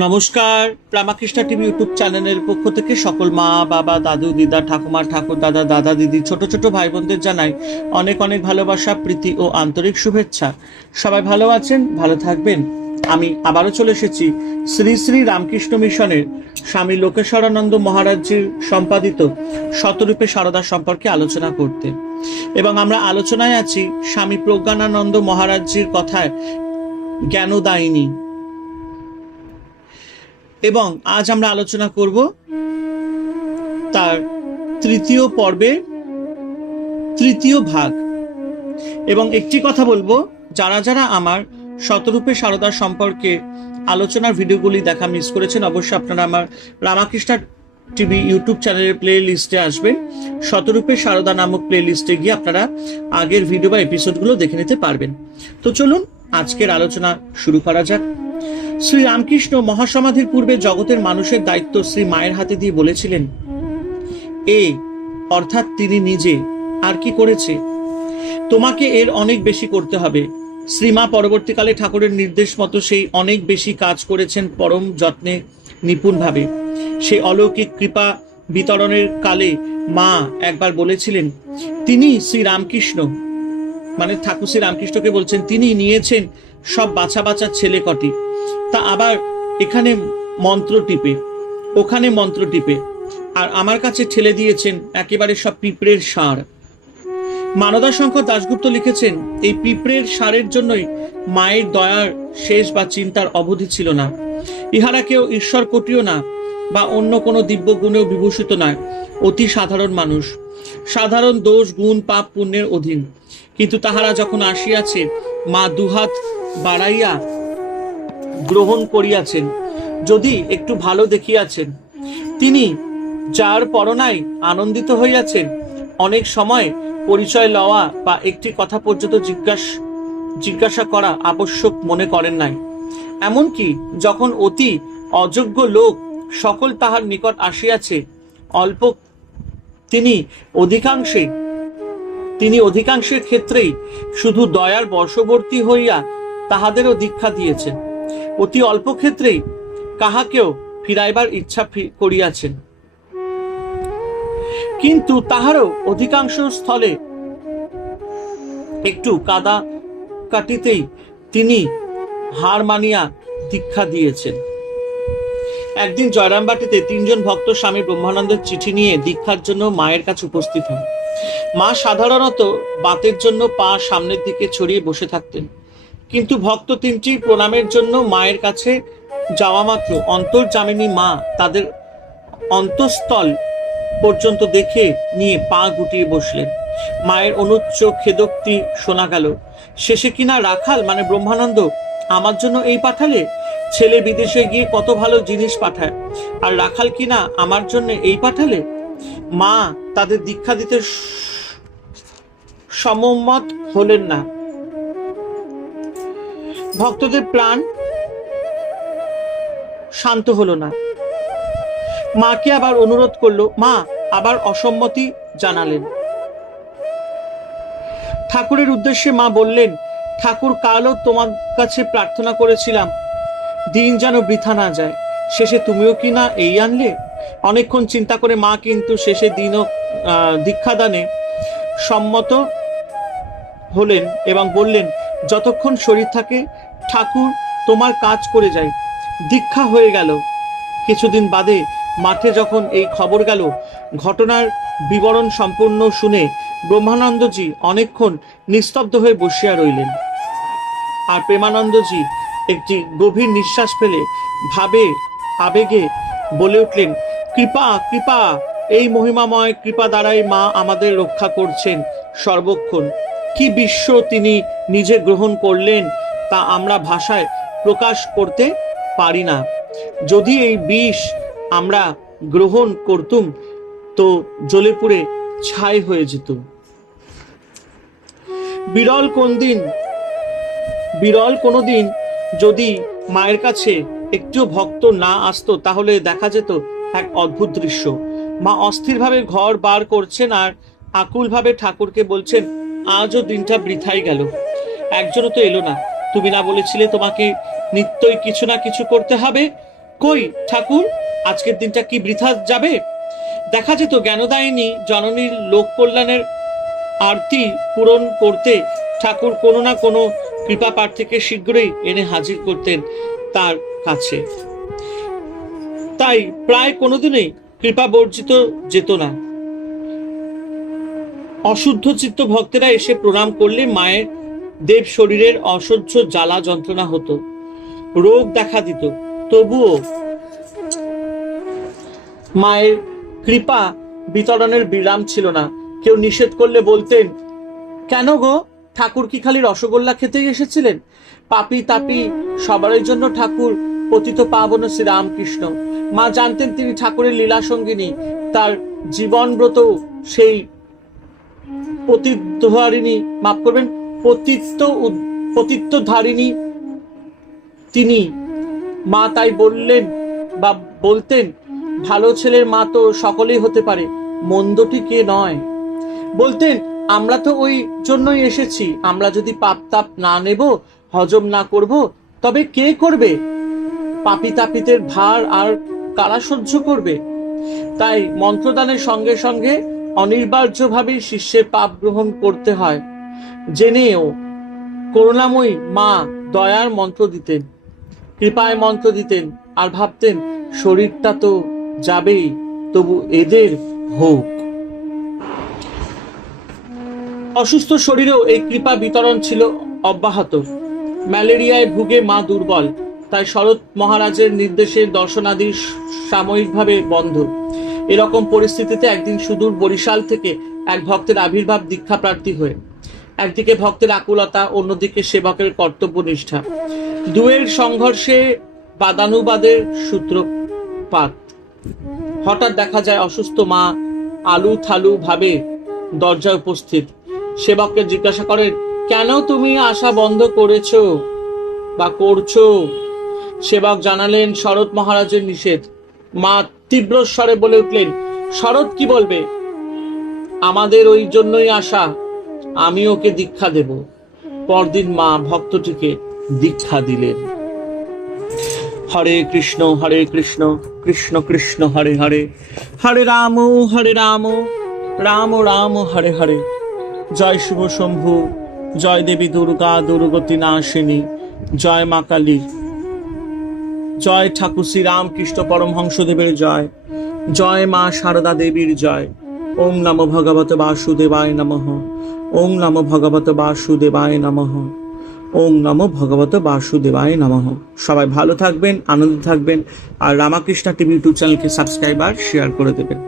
নমস্কার। Ramakrishna TV YouTube চ্যানেলের পক্ষ থেকে সকল মা বাবা দাদু দিদা ঠাকুমা ঠাকুর দাদা দাদা দিদি ছোট ছোট ভাই বোনদের জানাই অনেক অনেক ভালোবাসা প্রীতি ও আন্তরিক শুভেচ্ছা। সবাই ভালো আছেন, ভালো থাকবেন। আমি আবারও চলে এসেছি শ্রী শ্রী রামকৃষ্ণ মিশনের স্বামী লোকেশ্বরানন্দ মহারাজজির সম্পাদিত শতরূপে সারদা সম্পর্কে আলোচনা করতে, এবং আমরা আলোচনায় আছি স্বামী প্রজ্ঞানানন্দ মহারাজজির কথায় জ্ঞানদায়িনী। এবং আজ আমরা আলোচনা করব তার তৃতীয় পর্বের তৃতীয় ভাগ। এবং একটি কথা বলবো, যারা যারা আমার শতরূপে সারদা সম্পর্কে আলোচনার ভিডিওগুলি দেখা মিস করেছেন, অবশ্যই আপনারা আমার রামাকৃষ্ণা টিভি ইউটিউব চ্যানেলের প্লে লিস্টে আসবেন। শতরূপে সারদা নামক প্লে লিস্টে গিয়ে আপনারা আগের ভিডিও বা এপিসোডগুলো দেখে নিতে পারবেন। তো চলুন আজকের আলোচনা শুরু করা যাক। শ্রী রামকৃষ্ণ মহাসমাধির পূর্বে জগতের মানুষের দায়িত্ব শ্রী মায়ের হাতে দিয়ে বলেছিলেন, অর্থাৎ তিনি নিজে আর কি করেছে, তোমাকে এর অনেক বেশি করতে হবে। শ্রীমা পরবর্তীকালে ঠাকুরের নির্দেশ মতো সেই অনেক বেশি কাজ করেছেন পরম যত্নে নিপুণভাবে। সেই অলৌকিক কৃপা বিতরণের কালে মা একবার বলেছিলেন, তিনি শ্রী রামকৃষ্ণ, মানে ঠাকুর শ্রী রামকৃষ্ণকে বলছেন, তিনি নিয়েছেন সব বাছা বাছা ছেলে কটি, তা আবার এখানে মন্ত্র টিপে ওখানে মন্ত্র টিপে, আর আমার কাছে ঠেলে দিয়েছেন একেবারে সব পিঁপড়ের সার। মানদা শঙ্কর দাশগুপ্ত লিখেছেন, এই পিঁপড়ের সারের জন্যই মায়ের দয়ার শেষ বা চিন্তার অবধি ছিল না। ইহারা কেউ ঈশ্বর কোটিও না বা অন্য কোনো দিব্য গুণেও বিভূষিত নয়, অতি সাধারণ মানুষ, সাধারণ দোষ গুণ পাপ পুণ্যের অধীন। কিন্তু তাহারা যখন আসিয়াছে, মা দুহাত বাড়াইয়া গ্রহণ করিয়াছেন, যদি একটু ভালো দেখিয়াছেন। তিনি যার পরনায় আনন্দিত হইয়াছেন, অনেক সময় পরিচয় লওয়া বা একটি কথা পর্যন্ত জিজ্ঞাসা করা আবশ্যক মনে করেন নাই। এমনকি যখন অতি অযোগ্য লোক সকল তাহার নিকট আসিয়াছে, তিনি অধিকাংশের ক্ষেত্রেই শুধু দয়ার বশবর্তী হইয়া তাহাদেরও দীক্ষা দিয়েছেন। অতি অল্প ক্ষেত্রেই কাহাকেও ফিরাইবার ইচ্ছা করিয়াছেন। কিন্তু তাহারও অধিকাংশ স্থলে একটু কাদা কাটিতেই তিনি হার মানিয়া দীক্ষা দিয়েছেন। একদিন জয়রামবাটিতে 3 জন ভক্ত স্বামী ব্রহ্মানন্দের চিঠি নিয়ে দীক্ষার জন্য মায়ের কাছে উপস্থিত হন। মা সাধারণত বাতের জন্য পা সামনের দিকে ছড়িয়ে বসে থাকতেন, কিন্তু ভক্ত 3টি প্রণামের জন্য মায়ের কাছে যাওয়া মাত্র অন্তর্যামিনী মা তাদের অন্তঃস্থল পর্যন্ত দেখে নিয়ে পা গুটিয়ে বসলেন। মায়ের অনুচ্চ খেদোক্তি শোনা গেল, শেষে কিনা রাখাল মানে ব্রহ্মানন্দ আমার জন্য এই পাঠালে? ছেলে বিদেশে গিয়ে কত ভালো জিনিস পাঠায়, আর রাখাল কিনা আমার জন্য এই পাঠালে? মা তাদের দীক্ষা দিতে সম্মত হলেন না। ভক্তদের প্রাণ শান্ত হলো না। মাকে আবার অনুরোধ করলো, মা আবার অসম্মতি জানালেন। ঠাকুরের উদ্দেশ্যে মা বললেন, ঠাকুর কালও তোমার কাছে প্রার্থনা করেছিলাম দিন যেন বৃথা না যায়, শেষে তুমিও কি না এই আনলে? অনেকক্ষণ চিন্তা করে মা কিন্তু শেষে দিনও দীক্ষাদানে সম্মত হলেন এবং বললেন, যতক্ষণ শরীর থাকে ঠাকুর তোমার কাজ করে যাই। দীক্ষা হয়ে গেল। কিছুদিন বাদে মাঠে যখন এই খবর গেল, ঘটনার বিবরণ সম্পূর্ণ শুনে ব্রহ্মানন্দজি অনেকক্ষণ নিস্তব্ধ হয়ে বসিয়া রইলেন। আর প্রেমানন্দজি একটি গভীর নিঃশ্বাস ফেলে আবেগে বলে উঠলেন, কৃপা কৃপা, এই মহিমাময় কৃপা দ্বারাই মা আমাদের রক্ষা করছেন সর্বক্ষণ। কি বিশ্ব তিনি নিজে গ্রহণ করলেন তা আমরা ভাষায় প্রকাশ করতে পারি না। যদি এই বিষ আমরা গ্রহণ করতুম তো জ্বলে পুড়ে ছাই হয়ে যেত। বিরল কোনদিন যদি মায়ের কাছে একটু ভক্ত না আসতো, তাহলে দেখা যেত এক অদ্ভুত দৃশ্য। মা অস্থিরভাবে ঘর বার করছেন আর আকুলভাবে ঠাকুরকে বলছেন, আজও দিনটা বৃথাই গেল, একজনও তো এলো না। তুমি না বলেছিলে তোমাকে নিত্যই কিছু না কিছু করতে হবে? কই ঠাকুর, আজকের দিনটা কি বৃথা যাবে? দেখা যেত জ্ঞানদায়িনী জননীর লোক কল্যাণের আরতি পূরণ করতে ঠাকুর কোনো না কোনো কৃপা প্রার্থীকে শীঘ্রই এনে হাজির করতেন তার কাছে। তাই প্রায় কোনোদিনই কৃপা বর্জিত যেত না। অশুদ্ধ চিত্ত ভক্তেরা এসে প্রণাম করলে মায়ের দেব শরীরের অসহ্য জ্বালা যন্ত্রণা হতো, রোগ দেখা দিত। তবুও মায়ের কৃপা বিতরণের বিরাম ছিল না। কেউ নিষেধ করলে বলতেন, কেন গো, ঠাকুর কি খালি রসগোল্লা খেতেই এসেছিলেন? পাপি তাপি সবারই জন্য ঠাকুর পতিত পাবন শ্রীরামকৃষ্ণ। মা জানতেন তিনি ঠাকুরের লীলা সঙ্গিনী, তার জীবনব্রত সেই পতিতধারিণী, মাফ করবেন, পতিতধারিণী তিনি। মা তাই বললেন বা বলতেন, ভালো ছেলের মা তো সকলেই হতে পারে, মন্দটি কে নয়। বলতেন, আমরা তো ওই জন্যই এসেছি, আমরা যদি পাপ তাপ না নেব, হজম না করব, তবে কে করবে? পাপি তাপিতের ভার আর কারা সহ্য করবে? তাই মন্ত্রদানের সঙ্গে সঙ্গে অনিবার্যভাবে শিষ্যের পাপ গ্রহণ করতে হয় জেনেও করুণাময়ী মা দয়ার মন্ত্র দিতেন, কৃপায় মন্ত্র দিতেন, আর ভাবতেন শরীরটা তো যাবেই, তবু এদের হোক। অসুস্থ শরীরেও এই কৃপা বিতরণ ছিল অব্যাহত। ম্যালেরিয়ায় ভুগে মা দুর্বল, তাই শরৎ মহারাজের নির্দেশে দর্শনাদি সাময়িকভাবে বন্ধ। এরকম পরিস্থিতিতে একদিন সুদূর বরিশাল থেকে এক ভক্তের আবির্ভাব দীক্ষা প্রার্থী হয়ে। একদিকে ভক্তের আকুলতা, অন্যদিকে সেবকের কর্তব্যনিষ্ঠা, দুয়ের সংঘর্ষে বাদানুবাদের সূত্রপাত। হঠাৎ দেখা যায় অসুস্থ মা আলু থালু ভাবে দরজায় উপস্থিত। সেবককে জিজ্ঞাসা করেন, কেন তুমি আসা বন্ধ করেছো বা করছো? সেবক জানালেন, শরৎ মহারাজের নিষেধ। মা তীব্র স্বরে বলে উঠলেন, শরৎ কি বলবে? আমাদের ওই জন্যই আসা, আমি ওকে দীক্ষা দেব। পরদিন মা ভক্তটিকে দীক্ষা দিলেন। হরে কৃষ্ণ কৃষ্ণ কৃষ্ণ হরে হরে, হরে রাম রাম রাম হরে হরে। জয় শিব শম্ভু, জয় দেবী দুর্গা দুর্গতি নাশিনী, জয় মা কালী, জয় ঠাকুর শ্রী রামকৃষ্ণ পরমহংসদেবের জয়, জয় মা শারদা দেবীর জয়। ওম নমো ভগবতে বাসুদেবায় নমঃ, ওম নমো ভগবতে বাসুদেবায় নমঃ, ওম নমো ভগবতে বাসুদেবায় নমঃ। সবাই ভালো থাকবেন, আনন্দ থাকবেন, আর রামাকৃষ্ণ টিভি ইউটিউব চ্যানেলকে সাবস্ক্রাইব আর শেয়ার করে দেবেন।